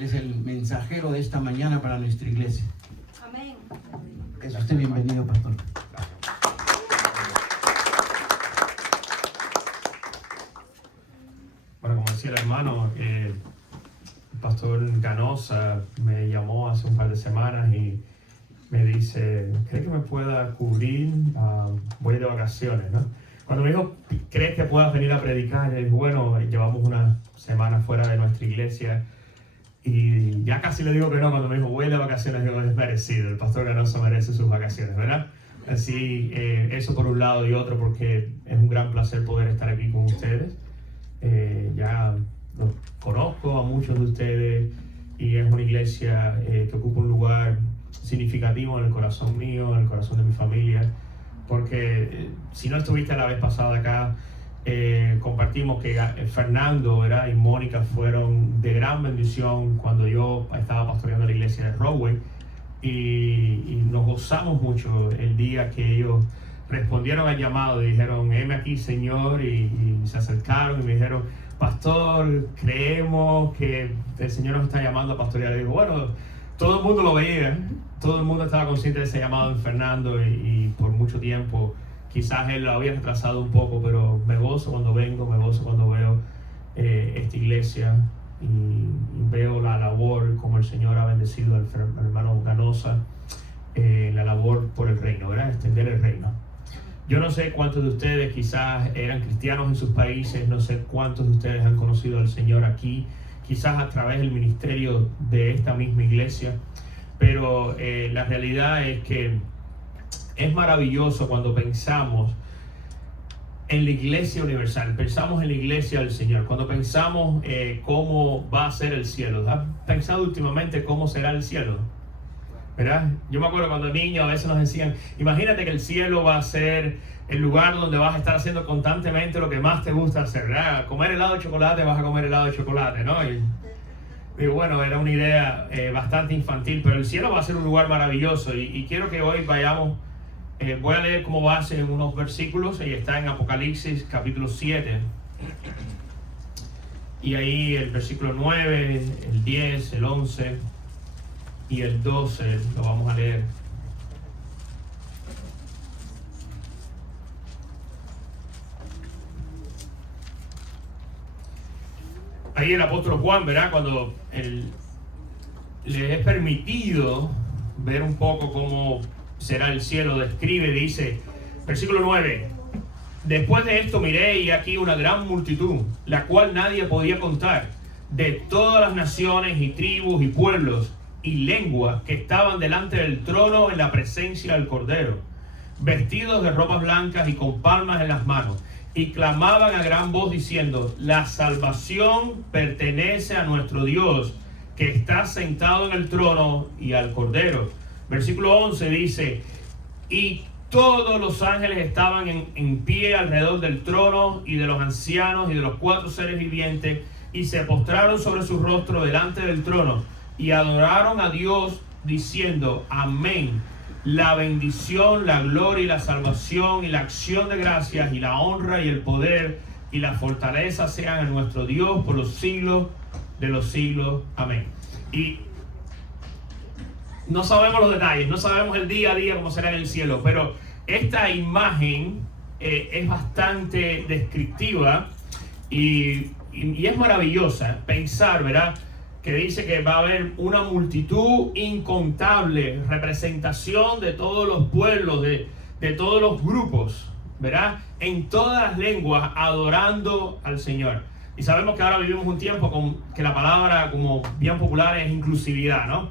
Es el mensajero de esta mañana para nuestra iglesia. Amén. Es usted bienvenido, pastor. Bueno, como decía el hermano, el pastor Ganosa me llamó hace un par de semanas y me dice, ¿cree que me pueda cubrir? Voy de vacaciones, ¿no? Cuando me dijo, ¿crees que puedas venir a predicar? Le dije, bueno, llevamos una semana fuera de nuestra iglesia y ya casi le digo que no. Cuando me dijo, voy de vacaciones, digo, es merecido. El pastor Ganosa merece sus vacaciones, ¿verdad? Así, eso por un lado y otro, porque es un gran placer poder estar aquí con ustedes. Ya los conozco a muchos de ustedes y es una iglesia que ocupa un lugar significativo en el corazón mío, en el corazón de mi familia, porque si no estuviste la vez pasada acá, compartimos que Fernando, ¿verdad?, y Mónica fueron de gran bendición cuando yo estaba pastoreando la iglesia de Rodway, y nos gozamos mucho el día que ellos respondieron al llamado y dijeron, heme aquí, Señor, y se acercaron y me dijeron, pastor, creemos que el Señor nos está llamando a pastorear. Y digo, bueno, todo el mundo lo veía, todo el mundo estaba consciente de ese llamado en Fernando y por mucho tiempo quizás él lo había retrasado un poco, pero me gozo cuando vengo, me gozo cuando veo esta iglesia y veo la labor como el Señor ha bendecido al hermano Ganosa, la labor por el reino, ¿verdad? Extender el reino. Yo no sé cuántos de ustedes quizás eran cristianos en sus países, no sé cuántos de ustedes han conocido al Señor aquí, quizás a través del ministerio de esta misma iglesia, pero la realidad es que es maravilloso cuando pensamos en la iglesia universal, pensamos en la iglesia del Señor, cuando pensamos cómo va a ser el cielo. ¿Has pensado últimamente cómo será el cielo? ¿Verdad? Yo me acuerdo cuando niño a veces nos decían, imagínate que el cielo va a ser el lugar donde vas a estar haciendo constantemente lo que más te gusta hacer, ¿verdad? Comer helado de chocolate, vas a comer helado de chocolate, ¿no? Y bueno, era una idea bastante infantil, pero el cielo va a ser un lugar maravilloso y quiero que hoy vayamos, voy a leer como base unos versículos y está en Apocalipsis capítulo 7 y ahí el versículo 9, el 10, el 11 y el 12 lo vamos a leer. Ahí el apóstol Juan, ¿verdad?, cuando le es permitido ver un poco cómo será el cielo, describe, dice, versículo 9, después de esto miré y aquí una gran multitud, la cual nadie podía contar, de todas las naciones y tribus y pueblos y lenguas que estaban delante del trono en la presencia del Cordero, vestidos de ropas blancas y con palmas en las manos, y clamaban a gran voz diciendo, la salvación pertenece a nuestro Dios, que está sentado en el trono y al Cordero. Versículo 11 dice, y todos los ángeles estaban en pie alrededor del trono y de los ancianos y de los 4 seres vivientes, y se postraron sobre su rostro delante del trono, y adoraron a Dios diciendo, amén. La bendición, la gloria y la salvación y la acción de gracias y la honra y el poder y la fortaleza sean a nuestro Dios por los siglos de los siglos. Amén. Y no sabemos los detalles, no sabemos el día a día cómo será en el cielo, pero esta imagen es bastante descriptiva y es maravillosa pensar, ¿verdad?, que dice que va a haber una multitud incontable, representación de todos los pueblos, de todos los grupos, ¿verdad?, en todas las lenguas, adorando al Señor. Y sabemos que ahora vivimos un tiempo con que la palabra, como bien popular, es inclusividad, ¿no?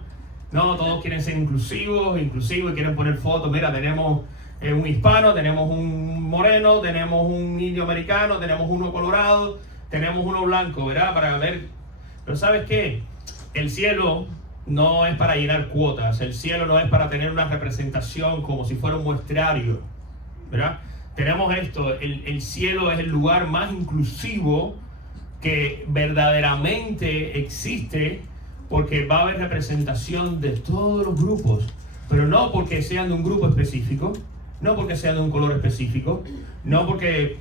No, todos quieren ser inclusivos y quieren poner fotos. Mira, tenemos un hispano, tenemos un moreno, tenemos un indio americano, tenemos uno colorado, tenemos uno blanco, ¿verdad?, para ver. Pero ¿sabes qué? El cielo no es para llenar cuotas. El cielo no es para tener una representación como si fuera un muestrario, ¿verdad? Tenemos esto. El cielo es el lugar más inclusivo que verdaderamente existe, porque va a haber representación de todos los grupos, pero no porque sean de un grupo específico, no porque sean de un color específico, no porque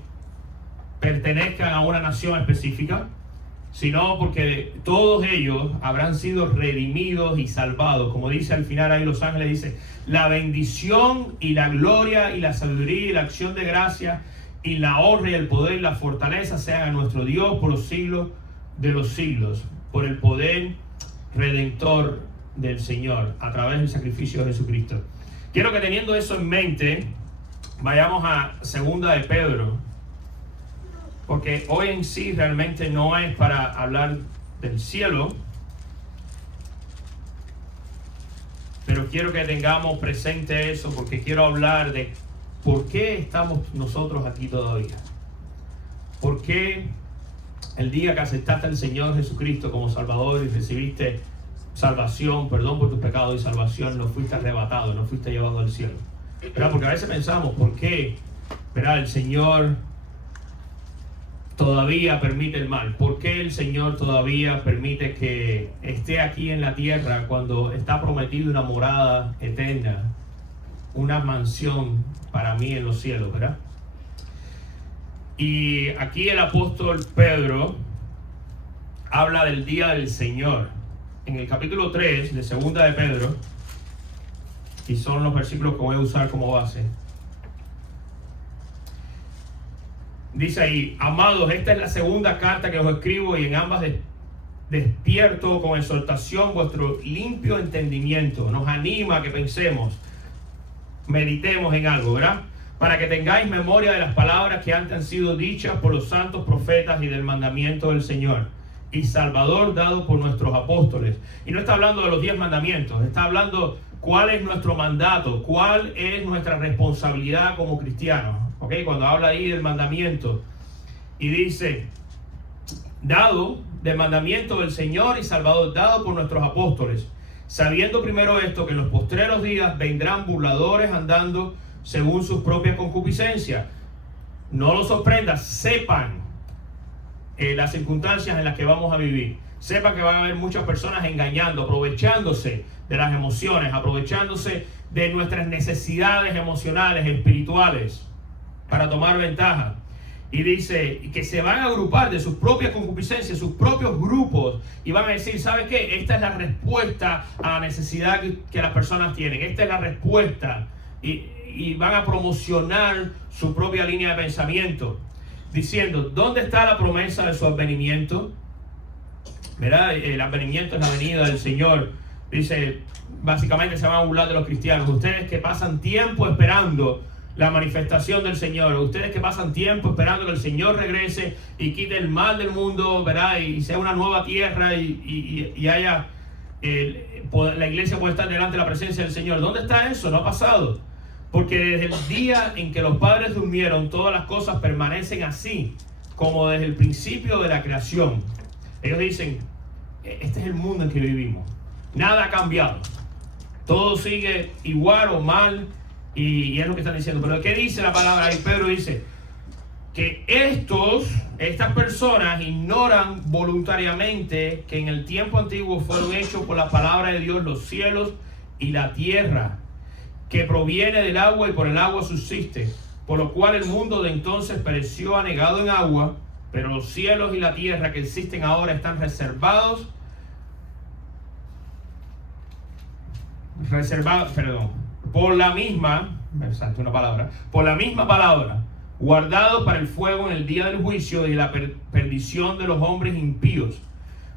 pertenezcan a una nación específica, sino porque todos ellos habrán sido redimidos y salvados. Como dice al final ahí los ángeles, dice, la bendición y la gloria y la sabiduría y la acción de gracia y la honra y el poder y la fortaleza sean a nuestro Dios por los siglos de los siglos, por el poder redentor del Señor, a través del sacrificio de Jesucristo. Quiero que teniendo eso en mente, vayamos a 2 de Pedro, porque hoy en sí realmente no es para hablar del cielo, pero quiero que tengamos presente eso, porque quiero hablar de por qué estamos nosotros aquí todavía. ¿Por qué el día que aceptaste al Señor Jesucristo como Salvador y recibiste salvación, perdón por tus pecados y salvación, no fuiste arrebatado, no fuiste llevado al cielo? ¿Verdad? Porque a veces pensamos, ¿por qué, ¿verdad?, el Señor todavía permite el mal? ¿Por qué el Señor todavía permite que esté aquí en la tierra cuando está prometido una morada eterna, una mansión para mí en los cielos, ¿verdad? Y aquí el apóstol Pedro habla del día del Señor. En el capítulo 3 de 2 de Pedro, y son los versículos que voy a usar como base, dice ahí: amados, esta es la segunda carta que os escribo, y en ambas despierto con exhortación vuestro limpio entendimiento. Nos anima a que pensemos, meditemos en algo, ¿verdad? Para que tengáis memoria de las palabras que antes han sido dichas por los santos profetas y del mandamiento del Señor y Salvador dado por nuestros apóstoles. Y no está hablando de los 10 mandamientos, está hablando cuál es nuestro mandato, cuál es nuestra responsabilidad como cristianos. ¿Ok? Cuando habla ahí del mandamiento y dice, dado del mandamiento del Señor y Salvador dado por nuestros apóstoles, sabiendo primero esto, que en los postreros días vendrán burladores andando según sus propias concupiscencias. No los sorprenda, sepan las circunstancias en las que vamos a vivir. Sepan que van a haber muchas personas engañando, aprovechándose de las emociones, aprovechándose de nuestras necesidades emocionales, espirituales, para tomar ventaja. Y dice que se van a agrupar de sus propias concupiscencias, sus propios grupos, y van a decir, ¿sabe qué? Esta es la respuesta a la necesidad que las personas tienen. Esta es la respuesta. Y van a promocionar su propia línea de pensamiento, diciendo, ¿dónde está la promesa de su advenimiento? ¿Verdad? El advenimiento es la venida del Señor. Dice, básicamente se van a burlar de los cristianos. Ustedes que pasan tiempo esperando la manifestación del Señor, ustedes que pasan tiempo esperando que el Señor regrese y quite el mal del mundo, ¿verdad? Y sea una nueva tierra y haya la iglesia puede estar delante de la presencia del Señor. ¿Dónde está eso? No ha pasado. Porque desde el día en que los padres durmieron, todas las cosas permanecen así, como desde el principio de la creación. Ellos dicen, este es el mundo en que vivimos. Nada ha cambiado. Todo sigue igual o mal, y es lo que están diciendo. Pero ¿qué dice la palabra ahí? Pedro dice que estas personas ignoran voluntariamente que en el tiempo antiguo fueron hechos por la palabra de Dios los cielos y la tierra, que proviene del agua y por el agua subsiste, por lo cual el mundo de entonces pereció anegado en agua, pero los cielos y la tierra que existen ahora están reservados, por la misma palabra, guardados para el fuego en el día del juicio y la perdición de los hombres impíos.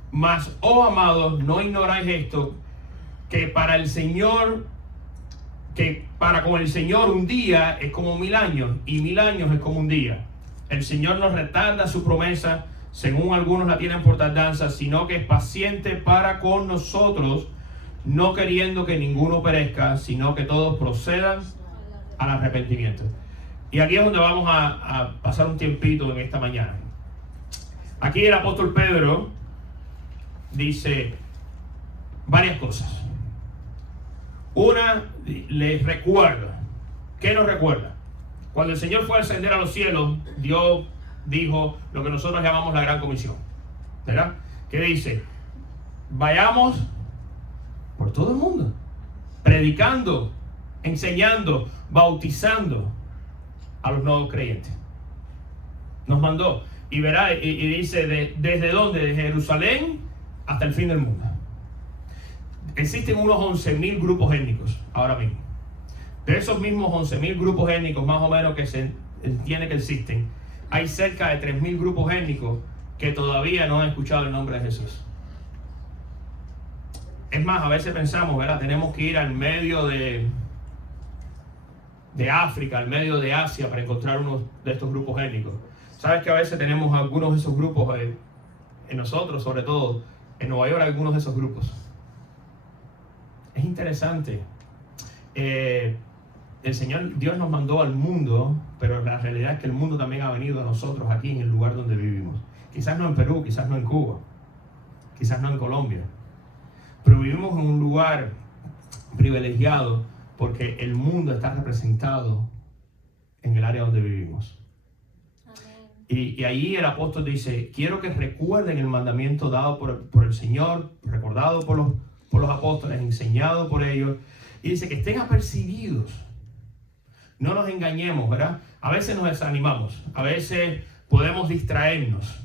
Mas, oh amados, no ignoráis esto, que para con el Señor un día es como 1000 años, y 1000 años es como un día. El Señor no retarda su promesa, según algunos la tienen por tardanza, sino que es paciente para con nosotros, no queriendo que ninguno perezca, sino que todos procedan al arrepentimiento. Y aquí es donde vamos a pasar un tiempito en esta mañana. Aquí el apóstol Pedro dice varias cosas. Una, les recuerda. ¿Qué nos recuerda? Cuando el Señor fue a ascender a los cielos, Dios dijo lo que nosotros llamamos la gran comisión, ¿verdad? ¿Qué dice? Vayamos por todo el mundo, predicando, enseñando, bautizando a los nuevos creyentes. Nos mandó. Y verá, y dice, ¿desde dónde? De Jerusalén hasta el fin del mundo. Existen unos 11.000 grupos étnicos ahora mismo. De esos mismos 11.000 grupos étnicos, más o menos, que se entiende que existen, hay cerca de 3.000 grupos étnicos que todavía no han escuchado el nombre de Jesús. Es más, a veces pensamos, ¿verdad? Tenemos que ir al medio de África, al medio de Asia, para encontrar uno de estos grupos étnicos. ¿Sabes que a veces tenemos algunos de esos grupos en nosotros, sobre todo en Nueva York, algunos de esos grupos? Es interesante. El Señor, Dios nos mandó al mundo, pero la realidad es que el mundo también ha venido a nosotros aquí en el lugar donde vivimos. Quizás no en Perú, quizás no en Cuba, quizás no en Colombia, pero vivimos en un lugar privilegiado porque el mundo está representado en el área donde vivimos. Y ahí el apóstol dice, quiero que recuerden el mandamiento dado por el Señor, recordado por los apóstoles, enseñado por ellos. Y dice que estén apercibidos. No nos engañemos, ¿verdad? A veces nos desanimamos, a veces podemos distraernos.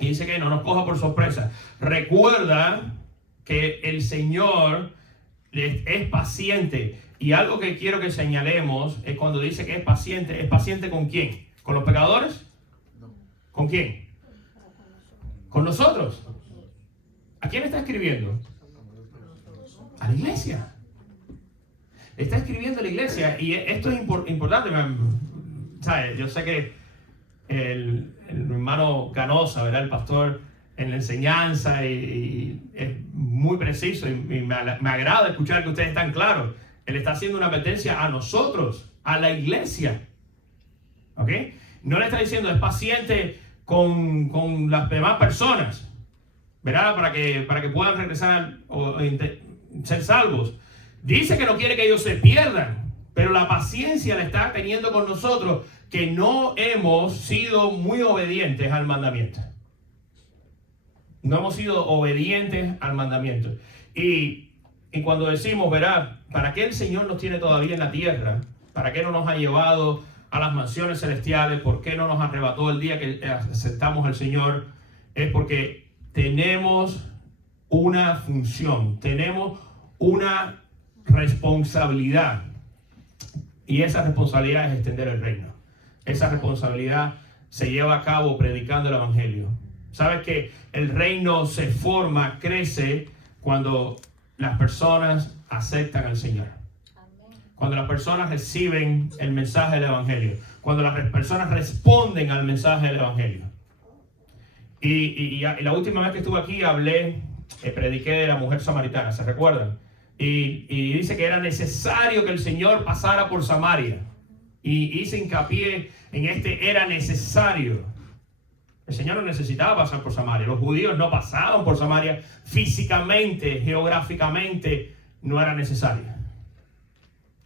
Y dice que no nos coja por sorpresa. Recuerda que el Señor es paciente. Y algo que quiero que señalemos es cuando dice que es paciente ¿con quién? ¿Con los pecadores? ¿Con quién? ¿Con nosotros? ¿A quién está escribiendo? A la iglesia. Está escribiendo a la iglesia. Y esto es importante. ¿Sabes? Yo sé que el hermano Canosa, ¿verdad? El pastor en la enseñanza y es muy preciso y me agrada escuchar que ustedes están claros. Él está haciendo una advertencia a nosotros, a la iglesia. ¿Ok? No le está diciendo es paciente con las demás personas, ¿verdad? Para que puedan regresar o ser salvos. Dice que no quiere que ellos se pierdan, pero la paciencia la está teniendo con nosotros, que no hemos sido muy obedientes al mandamiento. No hemos sido obedientes al mandamiento. Y cuando decimos, ¿verdad? ¿Para qué el Señor nos tiene todavía en la tierra? ¿Para qué no nos ha llevado a las mansiones celestiales? ¿Por qué no nos arrebató el día que aceptamos al Señor? Es porque tenemos una función, tenemos una responsabilidad. Y esa responsabilidad es extender el reino. Esa responsabilidad se lleva a cabo predicando el evangelio. Sabes que el reino se forma, crece cuando las personas aceptan al Señor. Cuando las personas reciben el mensaje del evangelio. Cuando las personas responden al mensaje del evangelio. Y la última vez que estuve aquí prediqué de la mujer samaritana, ¿se recuerdan? Y dice que era necesario que el Señor pasara por Samaria. Y hice hincapié en era necesario. El Señor no necesitaba pasar por Samaria. Los judíos no pasaban por Samaria físicamente, geográficamente, no era necesario.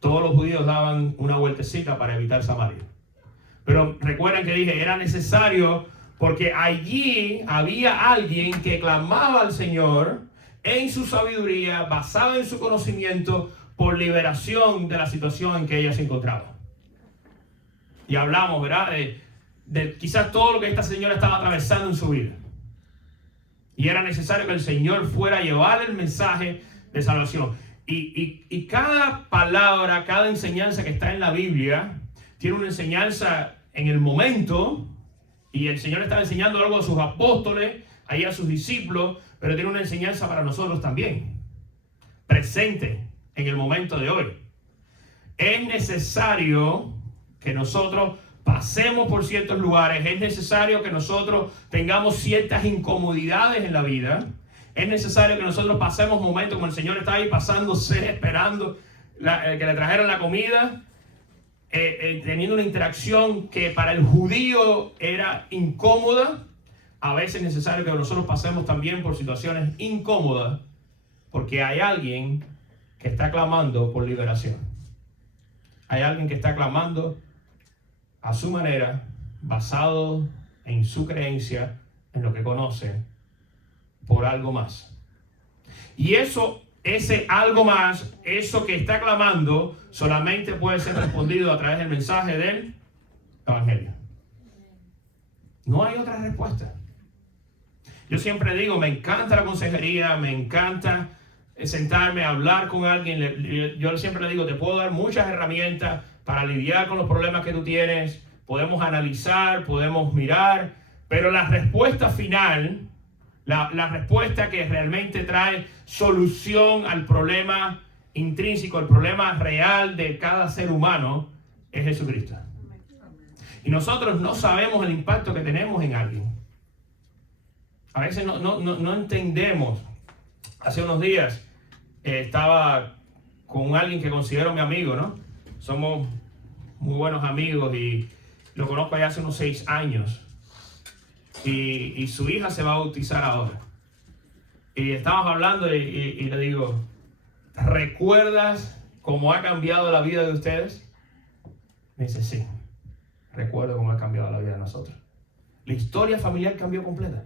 Todos los judíos daban una vueltecita para evitar Samaria. Pero recuerden que dije, era necesario porque allí había alguien que clamaba al Señor en su sabiduría, basado en su conocimiento, por liberación de la situación en que ella se encontraba. Y hablamos, ¿verdad? De quizás todo lo que esta señora estaba atravesando en su vida. Y era necesario que el Señor fuera a llevar el mensaje de salvación. Y cada palabra, cada enseñanza que está en la Biblia, tiene una enseñanza en el momento. Y el Señor estaba enseñando algo a sus apóstoles, ahí a sus discípulos, pero tiene una enseñanza para nosotros también, presente en el momento de hoy. Es necesario que nosotros pasemos por ciertos lugares, es necesario que nosotros tengamos ciertas incomodidades en la vida, es necesario que nosotros pasemos momentos como el Señor está ahí pasándose, esperando que le trajeran la comida, teniendo una interacción que para el judío era incómoda. A veces es necesario que nosotros pasemos también por situaciones incómodas, porque hay alguien que está clamando por liberación. Hay alguien que está clamando a su manera, basado en su creencia, en lo que conoce, por algo más. Y ese algo más, eso que está clamando, solamente puede ser respondido a través del mensaje del evangelio. No hay otra respuesta. Yo siempre digo, me encanta la consejería, me encanta sentarme a hablar con alguien. Yo siempre le digo, te puedo dar muchas herramientas para lidiar con los problemas que tú tienes. Podemos analizar, podemos mirar, pero la respuesta final, la respuesta que realmente trae solución al problema intrínseco, al problema real de cada ser humano, es Jesucristo. Y nosotros no sabemos el impacto que tenemos en alguien. A veces no entendemos. Hace unos días estaba con alguien que considero mi amigo, ¿no? Somos muy buenos amigos y lo conozco ya hace unos 6 años. Y su hija se va a bautizar ahora. Y estábamos hablando y le digo, ¿recuerdas cómo ha cambiado la vida de ustedes? Me dice, sí, recuerdo cómo ha cambiado la vida de nosotros. La historia familiar cambió completa.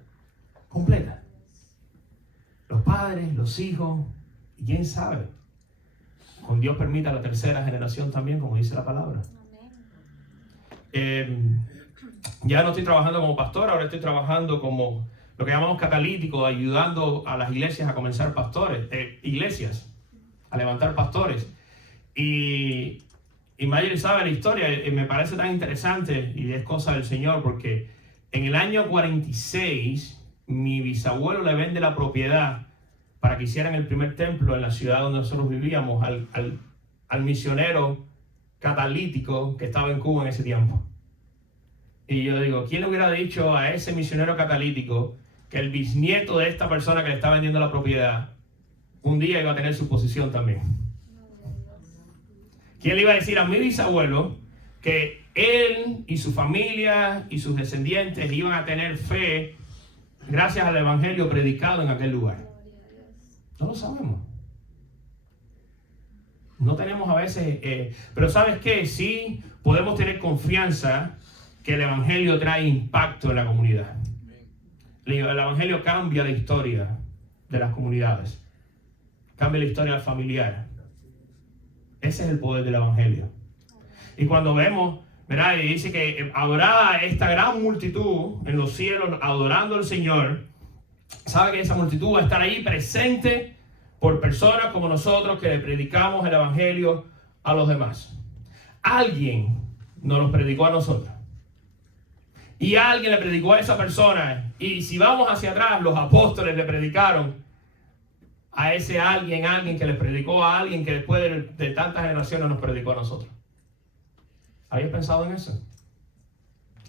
Completa. Los padres, los hijos, y quién sabe, con Dios permita la tercera generación también, como dice la palabra. Ya no estoy trabajando como pastor, ahora estoy trabajando como lo que llamamos catalítico, ayudando a las iglesias a comenzar iglesias, a levantar pastores. Y Mayer sabe la historia, me parece tan interesante y es cosa del Señor, porque en el año 46 mi bisabuelo le vende la propiedad para que hicieran el primer templo en la ciudad donde nosotros vivíamos al misionero catalítico que estaba en Cuba en ese tiempo. Y yo digo, ¿quién le hubiera dicho a ese misionero catalítico que el bisnieto de esta persona que le está vendiendo la propiedad un día iba a tener su posición también? ¿Quién le iba a decir a mi bisabuelo que él y su familia y sus descendientes iban a tener fe gracias al evangelio predicado en aquel lugar? No lo sabemos. No tenemos a veces, pero ¿sabes qué? Sí podemos tener confianza que el evangelio trae impacto en la comunidad. El evangelio cambia la historia de las comunidades, cambia la historia familiar. Ese es el poder del evangelio. Y cuando vemos, ¿verdad? Y dice que habrá esta gran multitud en los cielos adorando al Señor. Sabe que esa multitud va a estar ahí presente por personas como nosotros que le predicamos el evangelio a los demás. Alguien nos lo predicó a nosotros. Y alguien le predicó a esa persona. Y si vamos hacia atrás, los apóstoles le predicaron a ese alguien que le predicó a alguien que después de tantas generaciones nos predicó a nosotros. ¿Habías pensado en eso?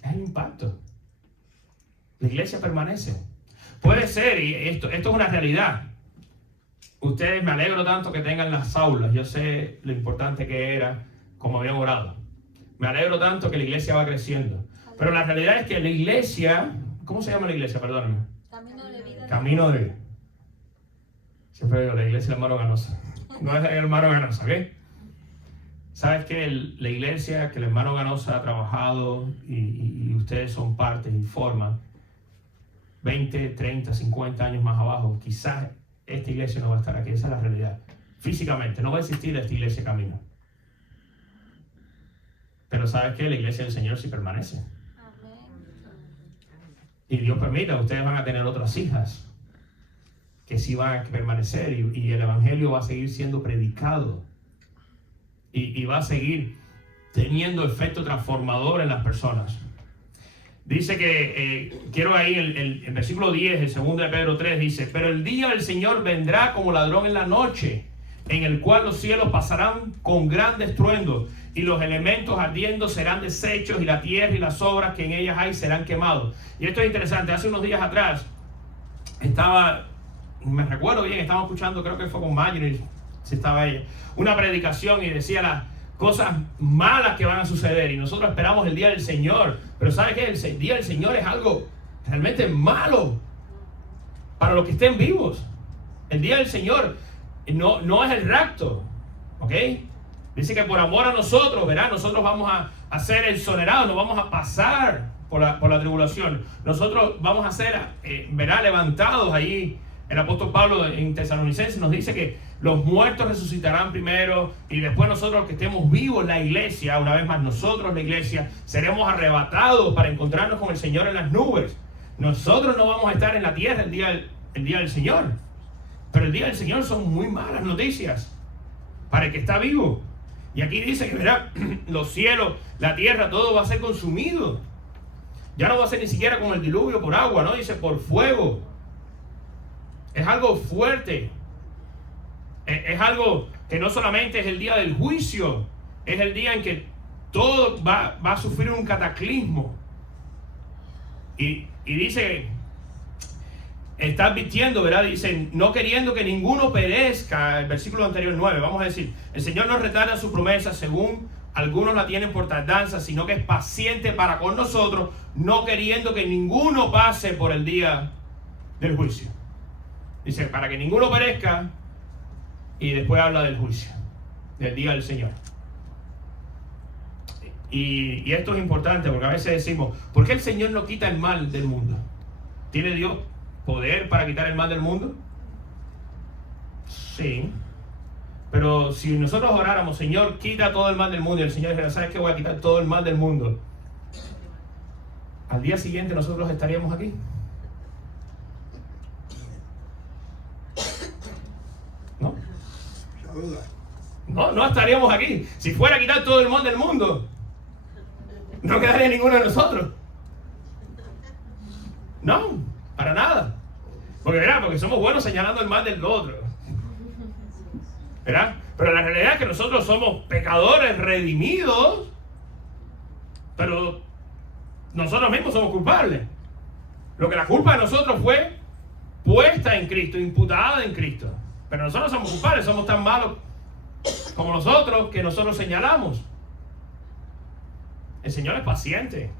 Es el impacto. La iglesia permanece. Puede ser, y esto es una realidad. Ustedes, me alegro tanto que tengan las aulas. Yo sé lo importante que era, como habían orado. Me alegro tanto que la iglesia va creciendo. Pero la realidad es que la iglesia, ¿cómo se llama la iglesia? Perdónenme. Camino de vida. Camino de vida. Siempre digo, la iglesia del hermano Ganosa. No es el hermano Ganosa, ¿ok? ¿Sabes qué? La iglesia que el hermano Ganosa ha trabajado y ustedes son parte y forman 20, 30, 50 años más abajo, quizás esta iglesia no va a estar aquí. Esa es la realidad. Físicamente no va a existir esta iglesia Camino. Pero ¿sabes qué? La iglesia del Señor sí permanece. Y Dios permita, ustedes van a tener otras hijas que sí van a permanecer y el evangelio va a seguir siendo predicado y va a seguir teniendo efecto transformador en las personas. Dice que, quiero ahí el versículo 10, el 2 de Pedro 3, dice: pero el día del Señor vendrá como ladrón en la noche, en el cual los cielos pasarán con gran estruendo, y los elementos ardiendo serán deshechos, y la tierra y las obras que en ellas hay serán quemados. Y esto es interesante. Hace unos días atrás me recuerdo bien, estaba escuchando, creo que fue con Mayer, si estaba ella, una predicación y decía las cosas malas que van a suceder, y nosotros esperamos el día del Señor. Pero ¿sabe qué? El día del Señor es algo realmente malo para los que estén vivos. El día del Señor no es el rapto, ¿ok? Dice que por amor a nosotros, ¿verdad? Nosotros vamos a ser exonerados, nos vamos a pasar por la tribulación. Nosotros vamos a ser, ¿verdad? Levantados ahí el apóstol Pablo en Tesalonicenses nos dice que los muertos resucitarán primero y después nosotros los que estemos vivos, la iglesia, una vez más nosotros la iglesia, seremos arrebatados para encontrarnos con el Señor en las nubes. Nosotros no vamos a estar en la tierra el día del Señor. Pero el día del Señor son muy malas noticias para el que está vivo. Y aquí dice que verá, los cielos, la tierra, todo va a ser consumido. Ya no va a ser ni siquiera como el diluvio por agua, ¿no? Dice por fuego. Es algo fuerte. Es algo que no solamente es el día del juicio, es el día en que todo va a sufrir un cataclismo. Y dice, está advirtiendo, ¿verdad? Dice, no queriendo que ninguno perezca, el versículo anterior 9, vamos a decir, el Señor no retarda su promesa según algunos la tienen por tardanza, sino que es paciente para con nosotros, no queriendo que ninguno pase por el día del juicio. Dice, para que ninguno perezca, y después habla del juicio, del día del Señor. Y esto es importante porque a veces decimos, ¿por qué el Señor no quita el mal del mundo? ¿Tiene Dios poder para quitar el mal del mundo? Sí. Pero si nosotros oráramos, Señor, quita todo el mal del mundo, y el Señor dijera, ¿sabes qué? Voy a quitar todo el mal del mundo. Al día siguiente nosotros estaríamos aquí. ¿No? No estaríamos aquí. Si fuera a quitar todo el mal del mundo, no quedaría ninguno de nosotros. No, para nada. Porque somos buenos señalando el mal del otro. ¿Verdad? Pero la realidad es que nosotros somos pecadores redimidos, pero nosotros mismos somos culpables. Lo que la culpa de nosotros fue puesta en Cristo, imputada en Cristo. Pero nosotros somos culpables, somos tan malos como nosotros que nosotros señalamos. El Señor es paciente.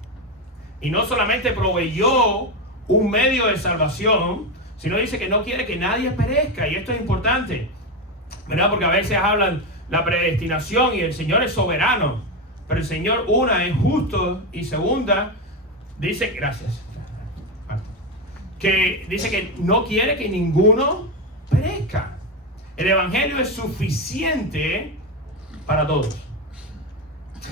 Y no solamente proveyó un medio de salvación, sino dice que no quiere que nadie perezca. Y esto es importante, ¿verdad? Porque a veces hablan la predestinación y el Señor es soberano. Pero el Señor, una, es justo, y segunda, dice, gracias, que dice que no quiere que ninguno perezca. El Evangelio es suficiente para todos.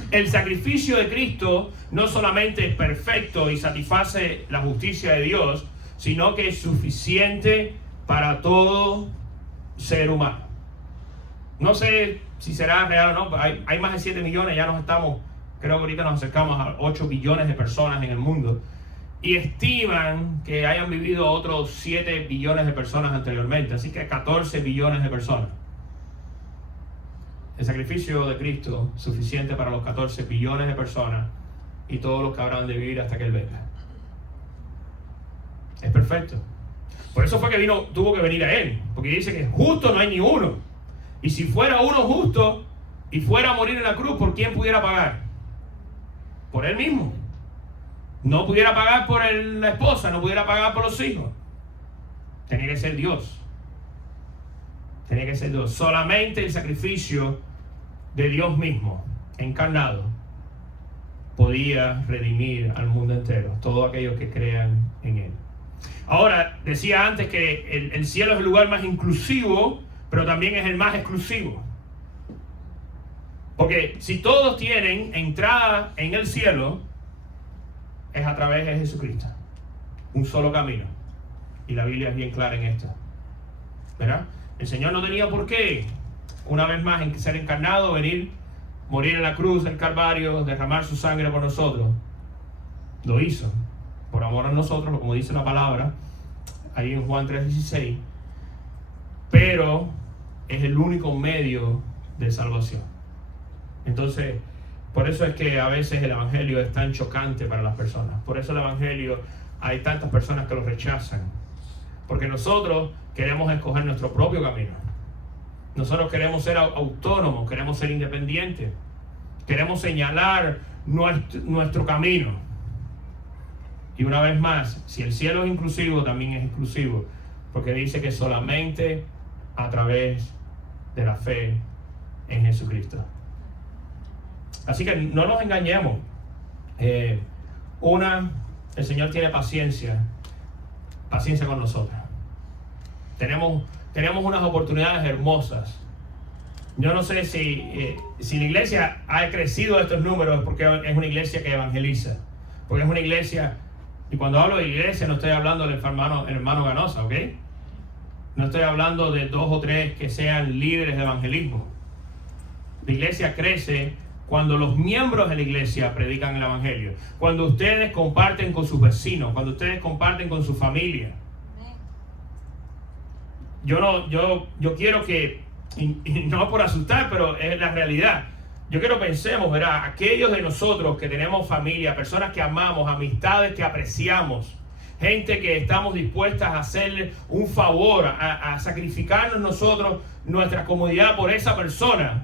El sacrificio de Cristo no solamente es perfecto y satisface la justicia de Dios, sino que es suficiente para todo ser humano. No sé si será real o no, pero hay más de 7 millones, ya creo que ahorita nos acercamos a 8 billones de personas en el mundo. Y estiman que hayan vivido otros 7 billones de personas anteriormente, así que 14 billones de personas. El sacrificio de Cristo suficiente para los 14 billones de personas y todos los que habrán de vivir hasta que Él venga. Es perfecto. Por eso fue que tuvo que venir a Él, porque dice que justo no hay ni uno. Y si fuera uno justo y fuera a morir en la cruz, ¿por quién pudiera pagar? Por Él mismo. No pudiera pagar por la esposa, no pudiera pagar por los hijos. Tenía que ser Dios. Tenía que ser Dios. Solamente el sacrificio de Dios mismo, encarnado, podía redimir al mundo entero, todos aquellos que crean en Él. Ahora, decía antes que el cielo es el lugar más inclusivo, pero también es el más exclusivo. Porque si todos tienen entrada en el cielo, es a través de Jesucristo. Un solo camino. Y la Biblia es bien clara en esto. ¿Verdad? El Señor no tenía por qué, una vez más, en ser encarnado, venir, morir en la cruz del Calvario, derramar su sangre por nosotros. Lo hizo, por amor a nosotros, como dice la palabra, ahí en Juan 3:16. Pero es el único medio de salvación. Entonces, por eso es que a veces el Evangelio es tan chocante para las personas. Por eso el Evangelio hay tantas personas que lo rechazan. Porque nosotros queremos escoger nuestro propio camino. Nosotros queremos ser autónomos, queremos ser independientes. Queremos señalar nuestro camino. Y una vez más, si el cielo es inclusivo, también es exclusivo. Porque dice que solamente a través de la fe en Jesucristo. Así que no nos engañemos. El Señor tiene paciencia con nosotros. Tenemos unas oportunidades hermosas. Yo no sé si la iglesia ha crecido estos números porque es una iglesia que evangeliza. Porque es una iglesia, y cuando hablo de iglesia no estoy hablando del hermano Ganosa, ¿ok? No estoy hablando de 2 o 3 que sean líderes de evangelismo. La iglesia crece cuando los miembros de la iglesia predican el evangelio. Cuando ustedes comparten con sus vecinos, cuando ustedes comparten con su familia. Yo quiero que, y no por asustar, pero es la realidad. Yo quiero pensemos, ¿verdad? Aquellos de nosotros que tenemos familia, personas que amamos, amistades que apreciamos, gente que estamos dispuestas a hacerle un favor, a sacrificarnos nosotros nuestra comodidad por esa persona.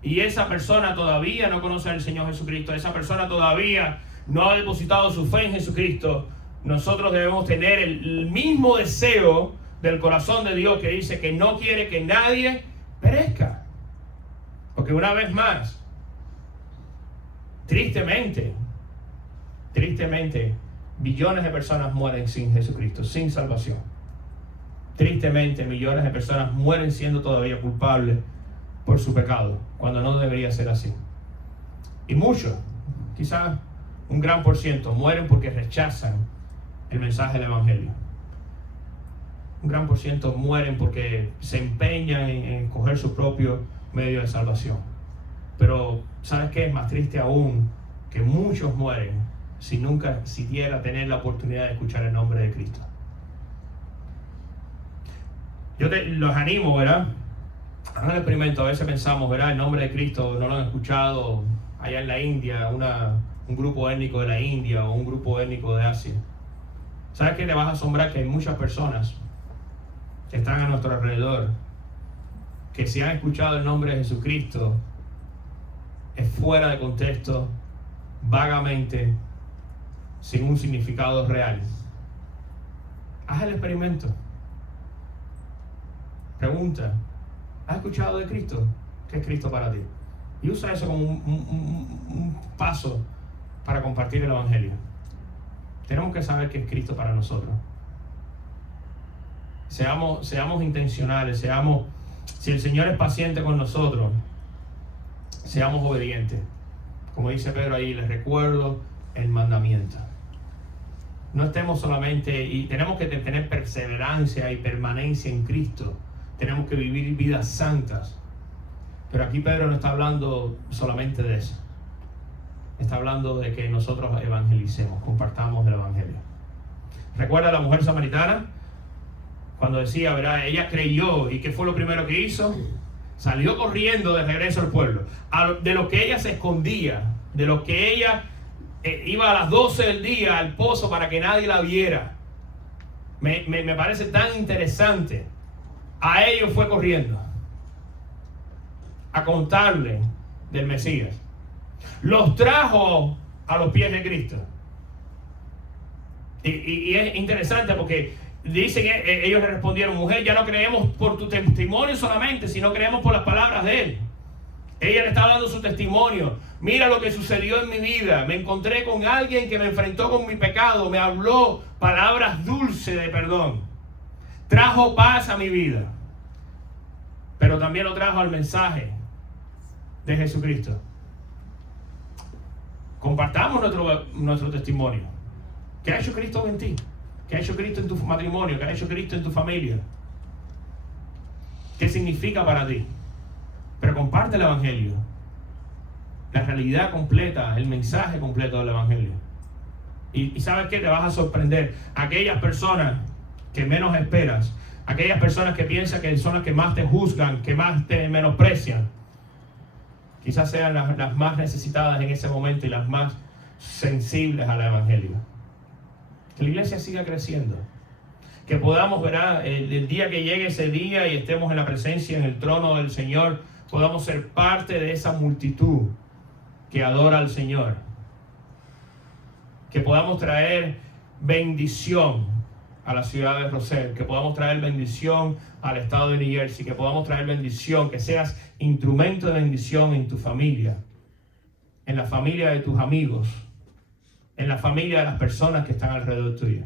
Y esa persona todavía no conoce al Señor Jesucristo. Esa persona todavía no ha depositado su fe en Jesucristo. Nosotros debemos tener el mismo deseo del corazón de Dios que dice que no quiere que nadie perezca. Porque una vez más, tristemente, billones de personas mueren sin Jesucristo, sin salvación. Tristemente, millones de personas mueren siendo todavía culpables por su pecado, cuando no debería ser así. Y muchos, quizás un gran por ciento, mueren porque rechazan el mensaje del evangelio. Un gran por ciento mueren porque se empeñan en coger su propio medio de salvación. Pero, ¿sabes qué? Es más triste aún que muchos mueren sin nunca siquiera tener la oportunidad de escuchar el nombre de Cristo. Yo los animo, ¿verdad? Hagan el experimento. A veces pensamos, ¿verdad? El nombre de Cristo no lo han escuchado allá en la India, un grupo étnico de la India o un grupo étnico de Asia. ¿Sabes qué? Te vas a asombrar que hay muchas personas que están a nuestro alrededor que si han escuchado el nombre de Jesucristo es fuera de contexto, vagamente, sin un significado real. Haz el experimento. Pregunta: ¿has escuchado de Cristo? ¿Qué es Cristo para ti? Y usa eso como un paso para compartir el evangelio. Tenemos que saber qué es Cristo para nosotros. Seamos intencionales, si el Señor es paciente con nosotros, seamos obedientes. Como dice Pedro ahí, les recuerdo el mandamiento. No estemos solamente, y tenemos que tener perseverancia y permanencia en Cristo. Tenemos que vivir vidas santas. Pero aquí Pedro no está hablando solamente de eso. Está hablando de que nosotros evangelicemos, compartamos el evangelio. ¿Recuerda a la mujer samaritana? Cuando decía, ¿verdad? Ella creyó, ¿y qué fue lo primero que hizo? Salió corriendo de regreso al pueblo. De lo que ella se escondía, de lo que ella iba a las 12 del día al pozo para que nadie la viera. Me parece tan interesante. A ellos fue corriendo a contarle del Mesías. Los trajo a los pies de Cristo. Y es interesante porque dicen, ellos le respondieron: mujer, ya no creemos por tu testimonio solamente, sino creemos por las palabras de él. Ella le está dando su testimonio. Mira lo que sucedió en mi vida. Me encontré con alguien que me enfrentó con mi pecado. Me habló palabras dulces de perdón. Trajo paz a mi vida. Pero también lo trajo al mensaje de Jesucristo. Compartamos nuestro testimonio. ¿Qué ha hecho Cristo en ti? ¿Qué ha hecho Cristo en tu matrimonio? ¿Qué ha hecho Cristo en tu familia? ¿Qué significa para ti? Pero comparte el evangelio. La realidad completa, el mensaje completo del evangelio. Y ¿sabes qué? Te vas a sorprender. Aquellas personas que menos esperas, aquellas personas que piensan que son las que más te juzgan, que más te menosprecian, quizás sean las más necesitadas en ese momento y las más sensibles al evangelio. Que la iglesia siga creciendo. Que podamos, ¿verdad? El día que llegue ese día y estemos en la presencia, en el trono del Señor, podamos ser parte de esa multitud que adora al Señor. Que podamos traer bendición a la ciudad de Roselle, que podamos traer bendición al estado de New Jersey, que podamos traer bendición, que seas instrumento de bendición en tu familia, en la familia de tus amigos, en la familia de las personas que están alrededor tuyo.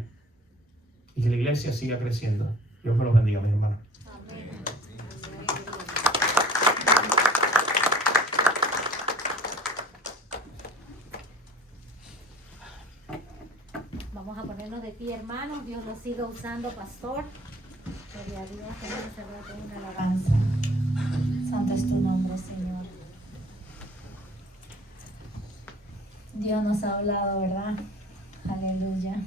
Y que la iglesia siga creciendo. Dios me los bendiga, mis hermanos. Vamos a ponernos de pie, hermanos. Dios lo siga usando, pastor. Gloria a Dios. Tenemos que cerrar con una alabanza. Santo es tu nombre, Señor. Dios nos ha hablado, ¿verdad? Aleluya.